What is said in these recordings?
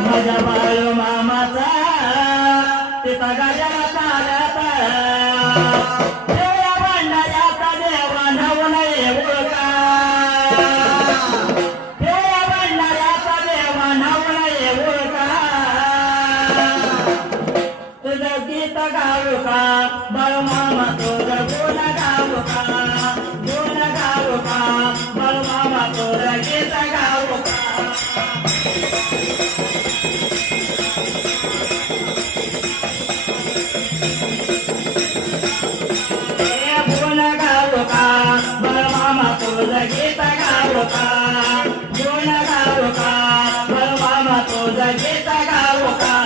माझ्या बाळू मामाचा तिचा गाड्याला ताऱ्यात देवा भांडाऱ्याचा देवा नवून येऊळका देवा भांडाऱ्याचा देवा नवून येऊळका तुझं गीत गाऊ का बाळू मामा तुझं गुण गाऊ का गुण गाऊ का बाळू मामा तुझं गीत गाऊ का गीत गाऊ का गुण गाऊ का बाळू मामा तुझं गीत गाऊ का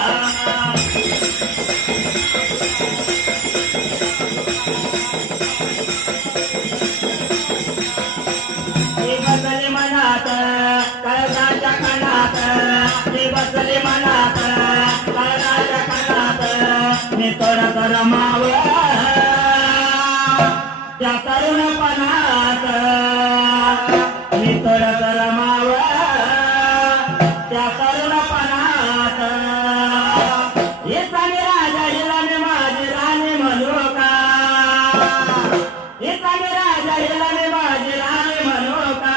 ही बसली मनात कळसाच्या कणात ही बसली मनात कळसाच्या कणात मी तोरा तोरा माव त्या तरुणपणात मी तोरा तोरा माव त्या तरुणपणात येता मी राजा हिला मी माझी राणी म्हणू का येता मी राजा हिला मी माझी राणी म्हणू का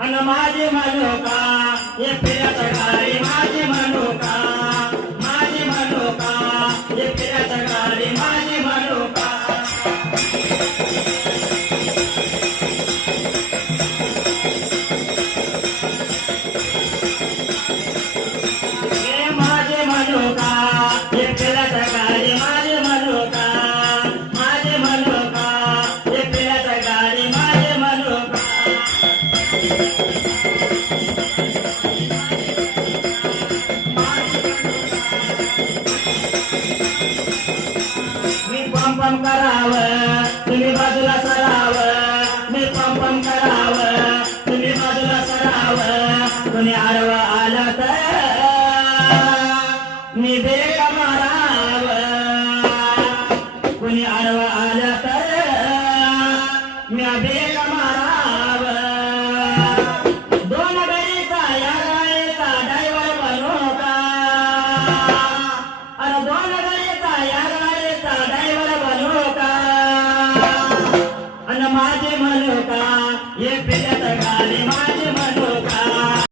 अन माझी म्हणू का हे फिरत गाडी माझी म्हणू का माझी म्हणू का हे फिरत गाडी माझी म्हणू का पम करावं तुम्ही बाजूला सरावं मी पम करावं तुम्ही बाजूला सरावं कोणी आडवा आला तर मी बेग मारावं कोणी आडवा आला तर मी बेग मारावं दोन गाडीचा या गाडीचा ड्रायव्हर बनू का